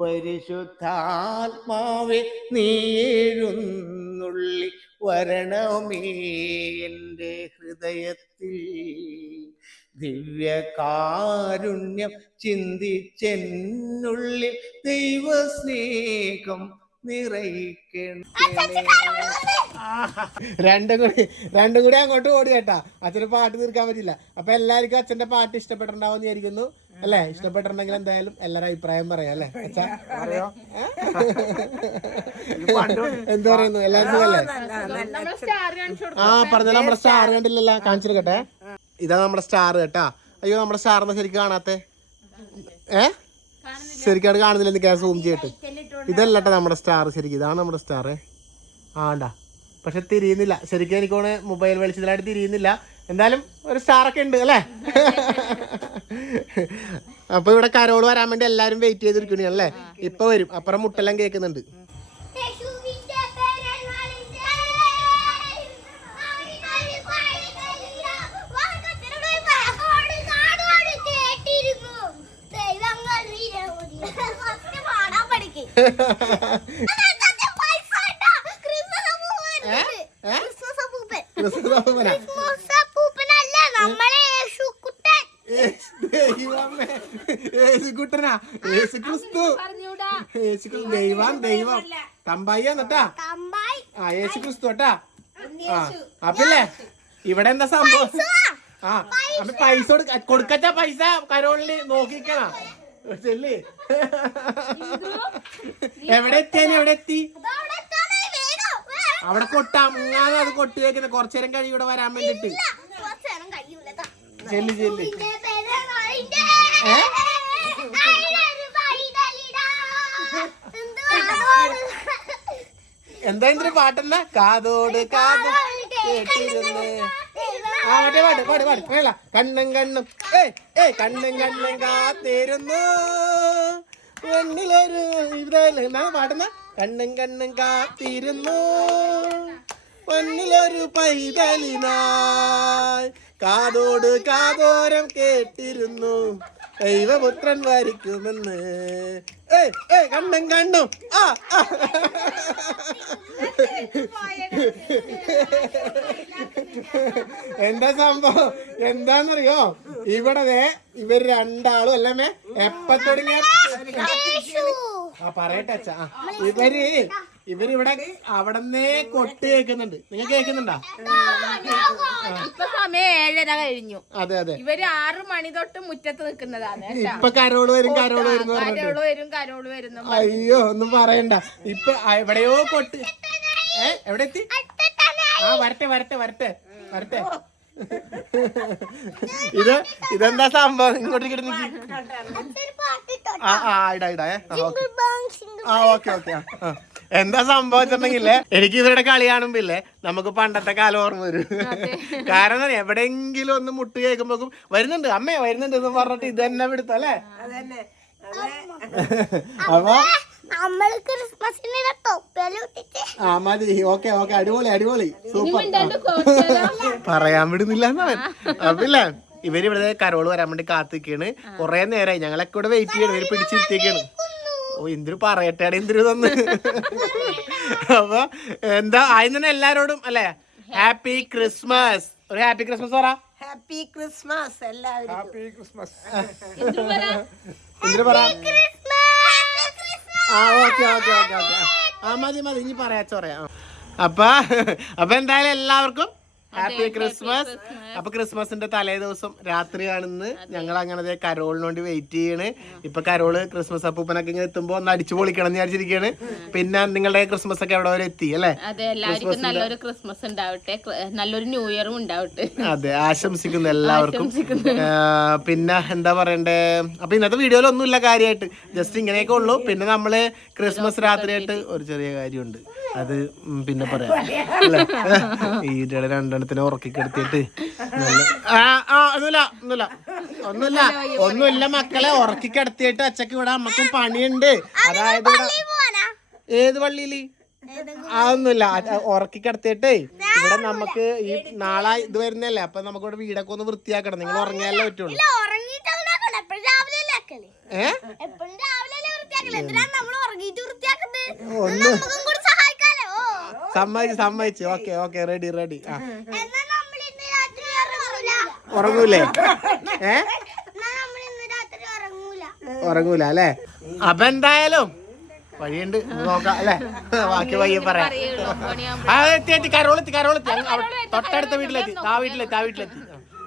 പരിശുദ്ധാത്മാവെ നീ എഴുന്നള്ളി വരണമേ എൻ്റെ ഹൃദയത്തിൽ. ദിവ്യകാരുണ്യം ചിന്തിച്ചെന്നുള്ളിൽ ദൈവസ്നേഹം നിറയ്ക്കണേ. രണ്ടും കൂടി അങ്ങോട്ട് ഓടി കേട്ടാ. അച്ഛന് പാട്ട് തീർക്കാൻ പറ്റില്ല. അപ്പൊ എല്ലാവർക്കും അച്ഛന്റെ പാട്ട് ഇഷ്ടപ്പെട്ടിട്ടുണ്ടാവും വിചാരിക്കുന്നു അല്ലെ? ഇഷ്ടപ്പെട്ടിട്ടുണ്ടെങ്കിൽ എന്തായാലും എല്ലാരും അഭിപ്രായം പറയാം അല്ലെ അച്ഛാ? എന്ത് പറയുന്നു? എല്ലാവർക്കും അല്ലേ? ആ പറഞ്ഞാൽ നമ്മുടെ സ്റ്റാർ കണ്ടില്ലല്ലോ, കാണിച്ചെടുക്കട്ടെ. ഇതാ നമ്മുടെ സ്റ്റാർ കേട്ടാ. അയ്യോ നമ്മുടെ സ്റ്റാറിനെ ശരിക്കും കാണാത്തെ. ശരിക്കും കാണുന്നില്ല, എനിക്ക് സൂം ചെയ്തിട്ട്. ഇതല്ലട്ടെ നമ്മുടെ സ്റ്റാർ, ശരിക്കും ഇതാണ് നമ്മുടെ സ്റ്റാർ. ആണ്ടാ, പക്ഷെ തിരിയുന്നില്ല ശരിക്കും. എനിക്കോണ് മൊബൈൽ വെളിച്ചത്തിലായിട്ട് തിരിയുന്നില്ല. എന്തായാലും ഒരു സ്റ്റാറൊക്കെ ഉണ്ട് അല്ലേ? അപ്പൊ ഇവിടെ കരോള് വരാൻ വേണ്ടി എല്ലാരും വെയിറ്റ് ചെയ്തിരിക്കണേ അല്ലേ? ഇപ്പൊ വരും. അപ്പുറം മുട്ടെല്ലാം കേൾക്കുന്നുണ്ട്. ദൈവം തമ്പായി എന്നിട്ടാ. ആ യേശു ക്രിസ്തു കേട്ടാ. ആ അപ്പല്ലേ ഇവിടെ എന്താ സംഭവം? ആ അപ്പൊ പൈസ കൊടുക്കച്ചാ. പൈസ കരോളിന് നോക്കിക്കണ ചെല്ലേ. എവിടെ എത്തിയാലും എവിടെ എത്തി? അവിടെ കൊട്ടാ മുങ്ങാതെ അത് കൊട്ടി വെക്കുന്ന. കുറച്ചേരം കഴിയും ഇവിടെ വരാൻ വേണ്ടിട്ട്. ചെല്ലി ചെല്ലി. എന്താ ഇതിന്റെ പാട്ടെന്നാ? കാതോട് കാത് കേട്ടിരുന്ന്. ആ മറ്റേ പാട്ട് പാട് പാട് പറയല. കണ്ണും കണ്ണും കണ്ണും കണ്ണും കാത്തിരുന്നു പെണ്ണിലൊരു എന്നാ പാടുന്ന? കണ്ണും കണ്ണും കാത്തിരുന്നു പെണ്ണിലൊരു പൈതലിനായി കാതോട് കാതോരം കേട്ടിരുന്നു ദൈവപുത്രൻ വരിക്കുമെന്ന്. കണ്ണും കണ്ണും. എന്താ സംഭവം എന്താന്നറിയോ? ഇവിടെ ഇവര് രണ്ടാളും അല്ലേ എപ്പ തുടങ്ങിയ പറയട്ടെ അച്ഛാ. ഇവരിവിടെ അവിടന്നേ കൊട്ട് കേൾക്കുന്നുണ്ട്. നിങ്ങൾ കേൾക്കുന്നുണ്ടോ? ഇപ്പൊ സമയം 7:30 കഴിഞ്ഞു. അതെ അതെ. ഇവര് 6 മണി തൊട്ട് മുറ്റത്ത് നിൽക്കുന്നതാണ്. ഇപ്പൊ കരോള് വരും കരോള് വരും കരോള് വരുന്നു. അയ്യോ ഒന്നും പറയണ്ട. ഇപ്പൊ എവിടെയോ കൊട്ട്. എവിടെ എത്തി? ആ വരട്ടെ വരട്ടെ വരട്ടെ വരട്ടെ. ഇതെന്താ സംഭവം? ഇങ്ങോട്ട് ഇടാ. Okay okay. എന്താ സംഭവിച്ചിട്ടുണ്ടെങ്കിലേ എനിക്ക് ഇവരുടെ കളി കാണുമ്പില്ലേ നമുക്ക് പണ്ടത്തെ കാലം ഓർമ്മ വരും. കാരണം എവിടെയെങ്കിലും ഒന്ന് മുട്ട് കേൾക്കുമ്പോക്കും വരുന്നുണ്ട് അമ്മേ വരുന്നുണ്ട് എന്ന് പറഞ്ഞിട്ട് ഇത് തന്നെ വിടുത്തല്ലേ. അപ്പൊ ആ മതി. Okay okay. അടിപൊളി അടിപൊളി സൂപ്പർ. പറയാൻ വിടുന്നില്ല എന്നവൻ. അപ്പില്ലേ ഇവരിവിടെ കരോള് വരാൻ വേണ്ടി കാത്തിക്കാണ്. കൊറേ നേരമായി ഞങ്ങളൊക്കെ ഇവിടെ വെയിറ്റ് ചെയ്യണം. ഇവര് പിടിച്ചിരുത്തിക്കാണ്. ഓ എന്തൊരു പറയട്ടെ എന്തൊരു തന്ന്. അപ്പൊ എന്താ ആദ്യം തന്നെ എല്ലാരോടും അല്ലെ ഹാപ്പി ക്രിസ്മസ്. ഒരു ഹാപ്പി ക്രിസ്മസ് പറ. ഹാപ്പി ക്രിസ്മസ് എല്ലാവരും. Happy Christmas. എന്തിനു പറ? ആ ഓക്കെ ഓക്കെ ഓക്കെ ഓക്കെ. ആ മതി മതി ഇനി പറയാച്ച പറയാം. അപ്പൊ എന്തായാലും എല്ലാവർക്കും ഹാപ്പി ക്രിസ്മസ്. അപ്പൊ ക്രിസ്മസിന്റെ തലേ ദിവസം രാത്രിയാണെന്ന് ഞങ്ങൾ അങ്ങനെ കരോളിന് വേണ്ടി വെയിറ്റ് ചെയ്യണ്. ഇപ്പൊ കരോള് ക്രിസ്മസ് അപ്പൂപ്പനൊക്കെ ഇങ്ങനെ എത്തുമ്പോ ഒന്ന് അടിച്ചു പൊളിക്കണം എന്ന് വിചാരിച്ചിരിക്കുകയാണ്. പിന്നെ നിങ്ങളുടെ ക്രിസ്മസ് ഒക്കെ എവിടെ വരെ എത്തി അല്ലെ? നല്ലൊരു ക്രിസ്മസ് ഉണ്ടാവട്ടെ, നല്ലൊരു ന്യൂ ഇയറും ഉണ്ടാവട്ടെ. അതെ ആശംസിക്കുന്നു എല്ലാവർക്കും. പിന്നെ എന്താ പറയണ്ടേ? അപ്പൊ ഇന്നത്തെ വീഡിയോയിൽ ഒന്നുമില്ല കാര്യമായിട്ട്, ജസ്റ്റ് ഇങ്ങനെയൊക്കെ ഉള്ളൂ. പിന്നെ നമ്മള് ക്രിസ്മസ് രാത്രിയായിട്ട് ഒരു ചെറിയ കാര്യമുണ്ട്, അത് പിന്നെ പറയാം അല്ലേ. ഈ രണ്ടെണ്ണത്തിനെ ഉറക്കി കിടത്തിയിട്ട് ഒന്നുമില്ല മക്കളെ ഉറക്കി കിടത്തിയിട്ട് അച്ഛക്ക് ഇവിടെ അമ്മക്കും പണിയുണ്ട്. അതായത് ഇവിടെ ഏത് പള്ളിയില് അതൊന്നുമില്ല, ഉറക്കി കിടത്തിയിട്ടേ ഇവിടെ നമുക്ക് ഈ നാളെ ഇത് വരുന്നല്ലേ. അപ്പൊ നമുക്ക് ഇവിടെ വീടൊക്കെ ഒന്ന് വൃത്തിയാക്കണം. നിങ്ങൾ ഉറങ്ങിയാലേ പറ്റുള്ളൂ. സമ്മതിച്ചു. Okay ready. ഉറങ്ങൂലേ? ഉറങ്ങൂല അല്ലേ? അപ്പൊ എന്തായാലും വഴിയുണ്ട്, നോക്കാം അല്ലേ? ബാക്കി വയ്യ പറയാം. എത്തി കരോളെത്തി. തൊട്ടടുത്ത വീട്ടിലെത്തി. ആ വീട്ടിലെത്തി.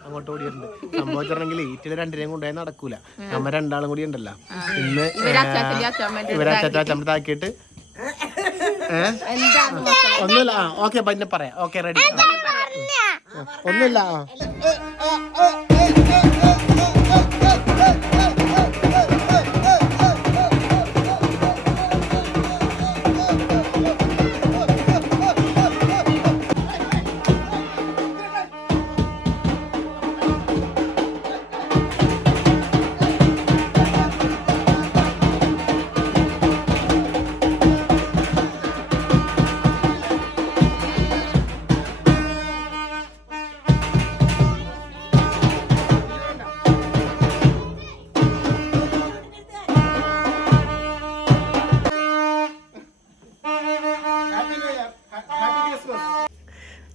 അങ്ങോട്ട് ഓടിയിട്ടുണ്ട്. സംഭവിച്ചിട്ടുണ്ടെങ്കിൽ ഈറ്റില് രണ്ടിനെയും കൊണ്ടുപോയി നടക്കൂല. നമ്മ രണ്ടാളും കൂടി ഉണ്ടല്ലോ. ഇന്ന് ഇവരച്ചാച്ചാക്കിയിട്ട് ഒന്നുമില്ല. ഓക്കെ പിന്നെ പറയാം. Okay ready. ഒന്നുമില്ല.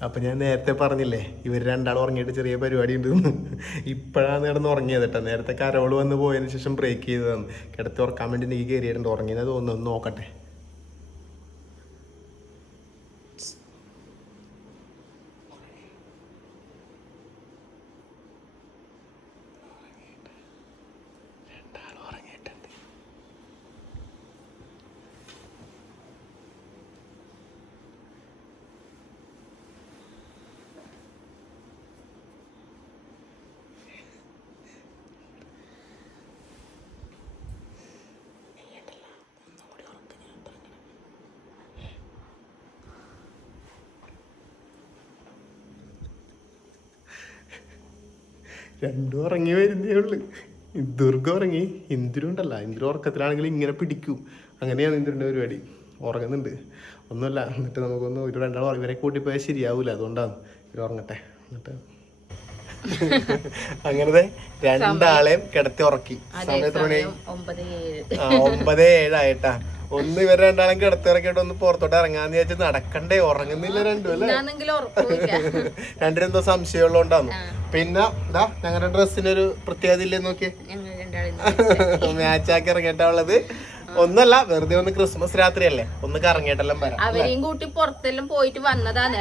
അപ്പൊ ഞാൻ നേരത്തെ പറഞ്ഞില്ലേ ഇവർ രണ്ടാളും ഉറങ്ങിയിട്ട് ചെറിയ പരിപാടി ഉണ്ട്. ഇപ്പോഴാണ് കിടന്ന് ഉറങ്ങിയത് കേട്ടോ. നേരത്തെ കരോള് വന്ന് പോയതിനു ശേഷം ബ്രേക്ക് ചെയ്തതാണ്. കിടത്തി ഉറക്കാൻ വേണ്ടി നീ കയറിയിട്ടുണ്ട്. ഉറങ്ങിയത് തോന്നുന്നു. നോക്കട്ടെ. രണ്ടും ഉറങ്ങി വരുന്നേ ഉള്ളു. ദുർഗ ഉറങ്ങി. ഇന്ദ്രു ഉണ്ടല്ല, ഇന്ദ്രു ഉറക്കത്തിലാണെങ്കിൽ ഇങ്ങനെ പിടിക്കും. അങ്ങനെയാണ് ഇന്ദ്രുവിൻ്റെ പരിപാടി. ഉറങ്ങുന്നുണ്ട്. ഒന്നുമല്ല. എന്നിട്ട് നമുക്കൊന്ന് ഒരു രണ്ടാൾ ഇവരെ കൂട്ടിപ്പോയാൽ ശരിയാവൂല. അതുകൊണ്ടാണ് ഇവർ ഉറങ്ങട്ടെ. എന്നിട്ട് അങ്ങനത്തെ രണ്ടാളെയും കിടത്തി ഉറക്കി. സമയത്ത് 9:07 ഒന്ന് ഇവർ രണ്ടാളും കിടത്തി ഇറക്കിയിട്ട് ഒന്ന് പുറത്തോട്ട് ഇറങ്ങാന്ന് വിചാരിച്ച് നടക്കണ്ടേ. ഉറങ്ങുന്നില്ല രണ്ടും അല്ലേ? രണ്ടിനെന്തോ സംശയമുള്ളതുകൊണ്ടാന്ന്. പിന്നെ ഇതാ ഞങ്ങളുടെ ഡ്രസ്സിനൊരു പ്രത്യേകത ഇല്ലെന്ന് നോക്കിയേ. മാച്ചാക്കി ഇറങ്ങിയിട്ടുള്ളത് ഒന്നല്ല, വെറുതെ ഒന്ന് ക്രിസ്മസ് രാത്രിയല്ലേ ഒന്ന് കറങ്ങിയിട്ടെല്ലാം വരാം. അവരെയും കൂട്ടി പുറത്തെല്ലാം പോയിട്ട് വന്നതാണ്.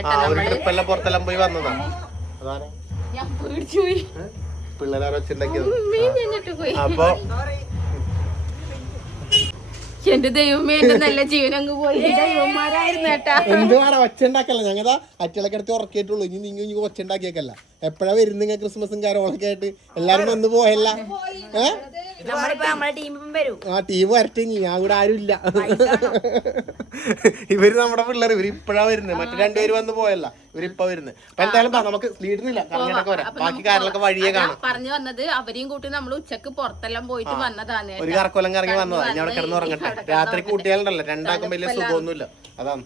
ട്രിപ്പെല്ലാം പുറത്തെല്ലാം പോയി വന്നതാണ്. അതാണ് പിള്ളേരെ വെച്ചിട്ടുണ്ടാക്കിയത്. അപ്പൊ എന്റെ ദൈവമേ, എന്റെ നല്ല ജീവനങ്ങ് പോയി. ദൈവന്മാരായിരുന്നു കേട്ടാ. എന്തുവാണ് ഒച്ച ഉണ്ടാക്കല്ല. ഞങ്ങതാ അറ്റളക്കെടുത്ത് ഉറക്കിയിട്ടുള്ളൂ. ഇനി നിങ്ങൾ ഒച്ച ഉണ്ടാക്കിയേക്കല്ല. എപ്പോഴാ വരുന്ന ക്രിസ്മസും കാരോളൊക്കെ ആയിട്ട് എല്ലാരും വന്ന് പോയല്ല. ആ ടീം വരട്ടെ. ഞാൻ കൂടെ ആരും ഇല്ല. ഇവര് നമ്മുടെ പിള്ളേർ. ഇവര് ഇപ്പഴാ വരുന്നത്. മറ്റു രണ്ടുപേര് വന്ന് പോയല്ല. ഇവരിപ്പ വരുന്നത്. അപ്പൊ എന്തായാലും നമുക്ക് സ്ലീഡിനില്ല. കറങ്ങിട്ടൊക്കെ വരാം. ബാക്കി കാറിലൊക്കെ വഴിയെ കാണാം. പറഞ്ഞു വന്നത് അവരെയും കൂട്ടി നമ്മൾ ഉച്ചക്ക് പുറത്തെല്ലാം പോയിട്ട് വന്നതാണ്. ഒരു കറക്കൊല്ലം കറങ്ങി വന്നതാ. ഞാൻ അവിടെ കിടന്ന് ഉറങ്ങട്ടെ. രാത്രി കൂട്ടിയാലുണ്ടല്ലോ രണ്ടാക്കും വലിയ സുഖമൊന്നുമില്ല. അതാണ്.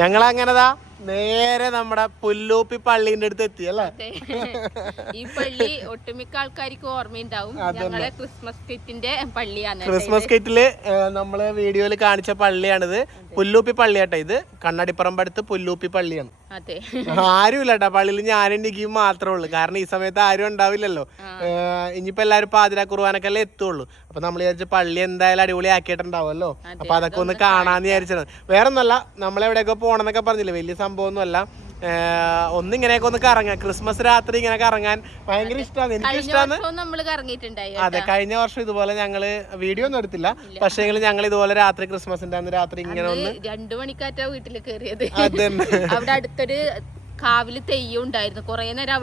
ഞങ്ങളങ്ങനതാ നേരെ നമ്മുടെ പുല്ലൂപ്പി പള്ളീന്റെ അടുത്ത് എത്തി അല്ലേ? ഈ പള്ളി ഒട്ടുമിക്ക ആൾക്കാർക്ക് ഓർമ്മയുണ്ടാവും. ഞങ്ങളെ ക്രിസ്മസ് കിറ്റിന്റെ പള്ളിയാണ്. ക്രിസ്മസ് കിറ്റില് നമ്മള് വീഡിയോയില് കാണിച്ച പള്ളിയാണിത്. പുല്ലൂപ്പി പള്ളിയാട്ടോ ഇത്. കണ്ണാടിപ്പറമ്പടുത്ത് പുല്ലൂപ്പി പള്ളിയാണ്. ആരുമില്ല കേട്ടോ പള്ളിയിൽ. ഞാനും നിക്കും മാത്രമേ ഉള്ളൂ. കാരണം ഈ സമയത്ത് ആരും ഉണ്ടാവില്ലല്ലോ. ഇനിയിപ്പോ എല്ലാവരും പാതിരാ കുർബാനക്കല്ലേ എത്തുള്ളൂ. അപ്പൊ നമ്മൾ വിചാരിച്ച പള്ളി എന്തായാലും അടിപൊളി ആക്കിയിട്ടുണ്ടാവുമല്ലോ. അപ്പൊ അതൊക്കെ ഒന്ന് കാണാന്ന് വിചാരിച്ചത്. വേറെ ഒന്നല്ല, നമ്മളെവിടെയൊക്കെ പോണെന്നൊക്കെ പറഞ്ഞില്ലേ, വലിയ സംഭവമൊന്നുമല്ല. ഒന്നിങ്ങനെയൊക്കെ ഒന്ന് കറങ്ങാൻ, ക്രിസ്മസ് രാത്രി ഇങ്ങനെ കറങ്ങാൻ ഭയങ്കര ഇഷ്ടമാണ്. എനിക്ക് ഇഷ്ടമാണ്. അതെ, കഴിഞ്ഞ വർഷം ഇതുപോലെ ഞങ്ങള് വീഡിയോ ഒന്നും എടുത്തില്ല. പക്ഷേ ഞങ്ങൾ ഇതുപോലെ രാത്രി ക്രിസ്മസിന്റെ അന്ന് രാത്രി ഇങ്ങനെ ഒന്ന് 2 മണിക്കാറ്റാ വീട്ടിൽ കയറിയത്. അവിടെ അടുത്തൊരു കാവില് തെയ്യം ഉണ്ടായിരുന്നു. കുറെ നേരം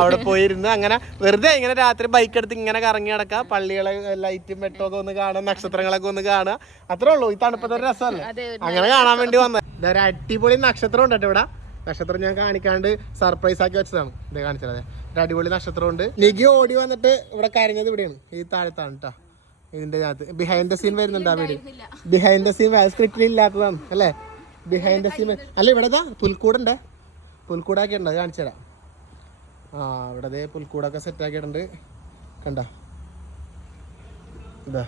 അവിടെ പോയിരുന്നു. അങ്ങനെ വെറുതെ ഇങ്ങനെ രാത്രി ബൈക്ക് എടുത്ത് ഇങ്ങനെ കറങ്ങി നടക്കാം. പള്ളികളെ ലൈറ്റും വെട്ടമൊക്കെ ഒന്ന് കാണാം, നക്ഷത്രങ്ങളൊക്കെ ഒന്ന് കാണാം. അത്രേ ഉള്ളൂ. ഈ തണുപ്പത്തെ ഒരു രസമല്ലേ, അങ്ങനെ കാണാൻ വേണ്ടി വന്നത്. ഇതൊരു അടിപൊളി നക്ഷത്രം ഉണ്ട് കേട്ടോ ഇവിടെ. നക്ഷത്രം ഞാൻ കാണിക്കാണ്ട് സർപ്രൈസ് ആക്കി വെച്ചതാണ്. ഇത് കാണിച്ചത് ഒരു അടിപൊളി നക്ഷത്രം ഉണ്ട്. നിഗി ഓടി വന്നിട്ട് ഇവിടെ കരഞ്ഞത് ഇവിടെയാണ്, ഈ താഴത്താണ് കേട്ടോ. ഇതിന്റെ അകത്ത് ബിഹൈൻഡ് ദ സീൻ വരുന്നുണ്ട്. ആ വീഡിയോ ബിഹൈൻഡ് ദ സീൻ സ്ക്രിപ്റ്റിൽ ഇല്ലാത്തതാണ് അല്ലേ? ബിഹൈൻഡ് ദ സീൻ അല്ല. ഇവിടെ പുൽക്കൂടുണ്ടേ, പുൽക്കൂടാക്കിയിട്ടുണ്ട്. അത് കാണിച്ചു തരാം. ആ ഇവിടെ പുൽക്കൂടൊക്കെ സെറ്റ് ആക്കിയിട്ടുണ്ട്. കണ്ട ഇതാ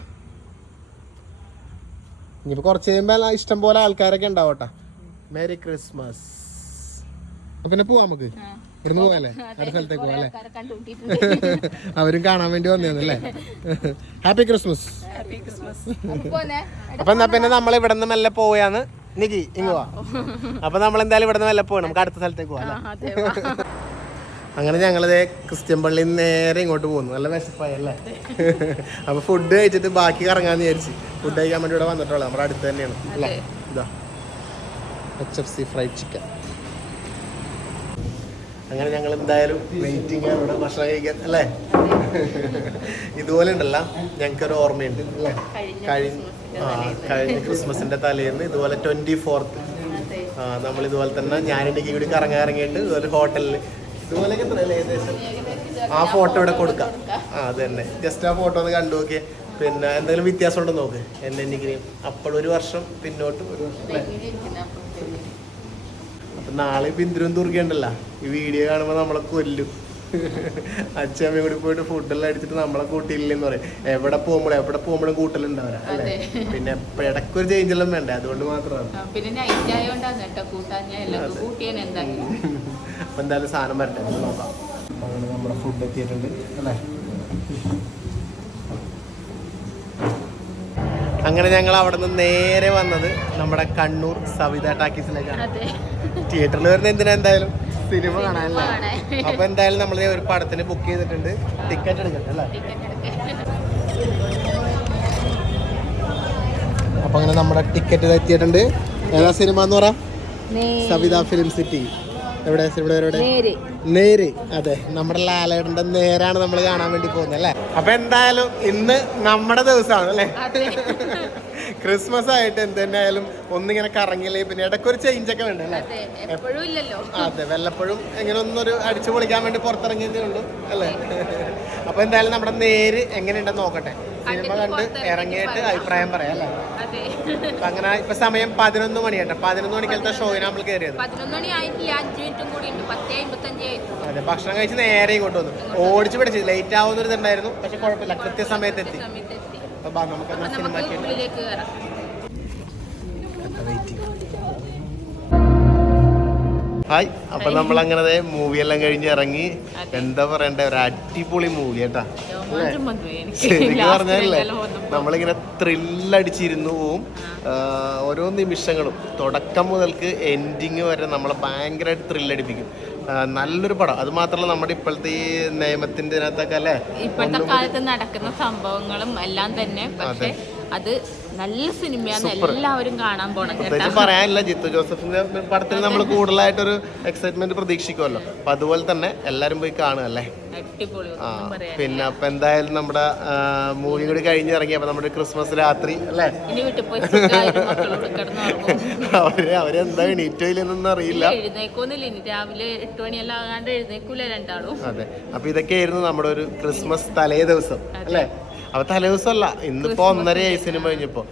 ഇനിയിപ്പോ കുറച്ച് കഴിയുമ്പോ ഇഷ്ടം പോലെ ആൾക്കാരൊക്കെ ഉണ്ടാവട്ടെ. Merry Christmas. പിന്നെ പോവാ നമുക്ക് ഇവിടുന്ന് പോവാല്ലേ, അടുത്ത സ്ഥലത്തേക്ക് പോവാല്ലേ. അവരും കാണാൻ വേണ്ടി വന്നേന്നല്ലേ. Happy Christmas. അപ്പൊ എന്നാ പിന്നെ നമ്മൾ ഇവിടെ നിന്ന് മെല്ലെ പോയാന്ന് നിക്കി ഇങ്ങ് പോവാ. അപ്പൊ നമ്മൾ എന്തായാലും ഇവിടെ നിന്ന് മെല്ലെ പോവാം, നമുക്ക് അടുത്ത സ്ഥലത്തേക്ക് പോവാം. അങ്ങനെ ഞങ്ങളിതേ ക്രിസ്ത്യൻ പള്ളിയിൽ നിന്ന് നേരെ ഇങ്ങോട്ട് പോകുന്നു. നല്ല വിശപ്പായല്ലേ. അപ്പൊ ഫുഡ് കഴിച്ചിട്ട് ബാക്കി കറങ്ങാന്ന് വിചാരിച്ചു. ഫുഡ് കഴിക്കാൻ വേണ്ടി ഇവിടെ വന്നിട്ടുള്ളത് നമ്മുടെ അടുത്ത് തന്നെയാണ് അല്ലേ. ഇതാ HFC ഫ്രൈഡ് ചിക്കൻ. അങ്ങനെ ഞങ്ങൾ എന്തായാലും വെയിറ്റിംഗ് ആണ് ഇവിടെ ഭക്ഷണം കഴിക്കാൻ അല്ലേ. ഇതുപോലെ ഉണ്ടല്ല ഞങ്ങൾക്കൊരു ഓർമ്മയുണ്ട് അല്ലേ, കഴിഞ്ഞ ക്രിസ്മസിന്റെ തലേന്ന് ഇതുപോലെ 24th നമ്മൾ ഇതുപോലെ തന്നെ ഞാനെനിക്ക് കൂടി ഇറങ്ങിയിട്ട് ഇതുപോലെ ഹോട്ടലിൽ ഇതുപോലെയൊക്കെ ഏകദേശം ആ ഫോട്ടോ ഇവിടെ കൊടുക്കാം. അത് തന്നെ ജസ്റ്റ് ആ ഫോട്ടോ ഒന്ന് കണ്ടു നോക്കിയേ. പിന്നെ എന്തെങ്കിലും വ്യത്യാസം ഉണ്ടോ നോക്ക്. എനിക്ക് അപ്പോഴൊരു വർഷം പിന്നോട്ട് ഒരു വർഷം. അപ്പൊ നാളെ പിന്തിരും തുറക്കേണ്ടല്ല, ഈ വീഡിയോ കാണുമ്പോൾ നമ്മളെ കൊല്ലും. അച്ഛമ്മയും കൂടി പോയിട്ട് ഫുഡെല്ലാം അടിച്ചിട്ട് നമ്മളെ കൂട്ടിയില്ലെന്ന് പറയും. എവിടെ പോകുമ്പോഴും കൂട്ടലുണ്ടാവില്ല അല്ലേ. പിന്നെ ഇടയ്ക്കൊരു ചേഞ്ച് എല്ലാം വേണ്ടേ, അതുകൊണ്ട് മാത്രമാണ്. അപ്പൊ എന്തായാലും സാധനം വരട്ടെ, നോക്കാം. അങ്ങനെ നമ്മുടെ ഫുഡ് എത്തിയിട്ടുണ്ട് അല്ലേ. അങ്ങനെ ഞങ്ങൾ അവിടെ നിന്ന് നേരെ വന്നത് നമ്മുടെ കണ്ണൂർ സവിത ടാക്കീസിലേക്കാണ്. തിയേറ്ററിൽ വരുന്ന എന്തിനാ, എന്തായാലും സിനിമ കാണാനല്ലേ. അപ്പൊ എന്തായാലും നമ്മൾ ഒരു പടത്തിന് ബുക്ക് ചെയ്തിട്ടുണ്ട്, ടിക്കറ്റ് എടുക്കട്ടെ അല്ലേ. അപ്പൊ അങ്ങനെ നമ്മുടെ ടിക്കറ്റ് എത്തിയിട്ടുണ്ട്. ഏതാ സിനിമ എന്ന് പറയാ? Savitha film city. എവിടെ നേര്. അതെ, നമ്മുടെ ലാലേട്ടന്റെ നേരാണ് നമ്മൾ കാണാൻ വേണ്ടി പോകുന്നത് അല്ലേ. അപ്പൊ എന്തായാലും ഇന്ന് നമ്മുടെ ദിവസമാണ് അല്ലേ. ക്രിസ്മസ് ആയിട്ട് എന്ത് തന്നെയായാലും ഒന്നിങ്ങനെ കറങ്ങിയില്ലേ, പിന്നെ ഇടയ്ക്ക് ഒരു ചേഞ്ച് ഒക്കെ വേണ്ട അല്ലേ. അതെ, വല്ലപ്പോഴും എങ്ങനെ ഒന്നൊരു അടിച്ചു പൊളിക്കാൻ വേണ്ടി പുറത്തിറങ്ങിയതേ ഉള്ളൂ അല്ലേ. അപ്പൊ എന്തായാലും നമ്മുടെ നേര് എങ്ങനെയുണ്ടെന്ന് നോക്കട്ടെ, സിനിമ കണ്ട് ഇറങ്ങിയിട്ട് അഭിപ്രായം പറയാം അല്ലേ. അപ്പൊ അങ്ങനെ ഇപ്പൊ സമയം 11 മണിയാട്ടെ. 11 മണിക്കലത്തെ ഷോയിന് നമ്മൾ കയറിയത്. അതെ, ഭക്ഷണം കഴിച്ച് നേരെ ഇങ്ങോട്ട് വന്നു. ഓടിച്ചു പിടിച്ച് ലേറ്റ് ആവുന്നൊരു ഇതുണ്ടായിരുന്നു, പക്ഷെ കുഴപ്പമില്ല, കൃത്യസമയത്ത് എത്തി. അപ്പൊ നമുക്ക് സിനിമ ഹായ്. അപ്പൊ നമ്മൾ അങ്ങനെ മൂവി എല്ലാം കഴിഞ്ഞ് ഇറങ്ങി. എന്താ പറയണ്ടേ, ഒരു അടിപൊളി മൂവി കേട്ടാ. ശരിക്കും പറഞ്ഞല്ലേ, നമ്മളിങ്ങനെ ത്രില്ലടിച്ചിരുന്നു പോവും. ഓരോ നിമിഷങ്ങളും തുടക്കം മുതൽക്ക് എൻഡിങ് വരെ നമ്മളെ ഭയങ്കരമായിട്ട് ത്രില്ലടിപ്പിക്കും. നല്ലൊരു പടം. അത് മാത്രമല്ല നമ്മുടെ ഇപ്പോഴത്തെ ഈ നിയമത്തിന്റെ ഇതിനകത്തൊക്കെ അല്ലേ, ഇപ്പോഴത്തെ കാലത്ത് നടക്കുന്ന സംഭവങ്ങളും എല്ലാം തന്നെ. പക്ഷെ അത് നല്ല സിനിമയാണ്, എല്ലാവരും കാണാൻ പോണം. പറയാനില്ല, ജിത്തു ജോസഫിന്റെ പടത്തിൽ നമ്മൾ കൂടുതലായിട്ടൊരു എക്സൈറ്റ്മെന്റ് പ്രതീക്ഷിക്കുമല്ലോ. അപ്പൊ അതുപോലെ തന്നെ എല്ലാരും പോയി കാണുകയല്ലേ. പിന്നെ അപ്പൊ എന്തായാലും നമ്മുടെ മൂവി കൂടി കഴിഞ്ഞിറങ്ങി. അപ്പൊ നമ്മുടെ ക്രിസ്മസ് രാത്രി അല്ലേ, അവരെന്താ എണീറ്റില്ലെന്നൊന്നും അറിയില്ല. രാവിലെ 8 മണിയെല്ലാം ആകാണ്ട് എഴുന്നേക്കൂല രണ്ടാളും. അതെ, അപ്പൊ ഇതൊക്കെയായിരുന്നു നമ്മുടെ ഒരു ക്രിസ്മസ് തലേ ദിവസം അല്ലേ. അപ്പൊ തലേദിവസമല്ല, ഇന്നിപ്പോ 1.5 സിനിമ കഴിഞ്ഞപ്പോ.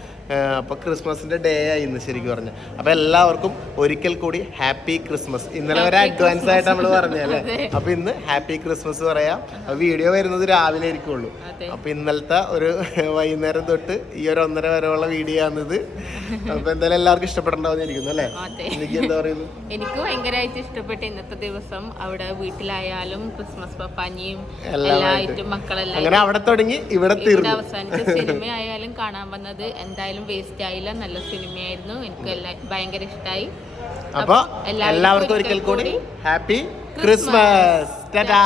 അപ്പൊ ക്രിസ്മസിന്റെ ഡേ ആയി ഇന്ന് ശരിക്കും പറഞ്ഞ. അപ്പൊ എല്ലാവർക്കും ഒരിക്കൽ കൂടി ഹാപ്പി ക്രിസ്മസ്. ഇന്നലെ വരെ അഡ്വാൻസ് ആയിട്ട് നമ്മൾ പറഞ്ഞല്ലേ. അപ്പൊ ഇന്ന് ഹാപ്പി ക്രിസ്മസ് പറയാം. വീഡിയോ വരുന്നത് രാവിലെ ആയിരിക്കുള്ളൂ. അപ്പൊ ഇന്നലത്തെ ഒരു വൈകുന്നേരം തൊട്ട് ഈ ഒരു 1.5 വരെയുള്ള വീഡിയോ ആണിത്. അപ്പൊ എന്തായാലും എല്ലാവർക്കും ഇഷ്ടപ്പെടണ്ടാവുന്നിരിക്കുന്നു അല്ലേ. എനിക്ക് എന്താ പറയുന്നു, എനിക്ക് ഭയങ്കരമായിട്ട് ഇഷ്ടപ്പെട്ട ഇന്നത്തെ ദിവസം. അവിടെ വീട്ടിലായാലും ക്രിസ്മസ് പപ്പാനിയും എല്ലായിട്ടും മക്കളെല്ലാം അങ്ങനെ അവിടെ തുടങ്ങി ഇവിടെ അവസാനിച്ച സിനിമ ആയാലും കാണാൻ വന്നത് എന്തായാലും വേസ്റ്റ് ആയില്ല. നല്ല സിനിമയായിരുന്നു, എനിക്ക് ഭയങ്കര ഇഷ്ടമായി. അപ്പൊ എല്ലാവർക്കും ഒരിക്കൽ കൂടി ഹാപ്പി ക്രിസ്മസ്. ടാറ്റാ.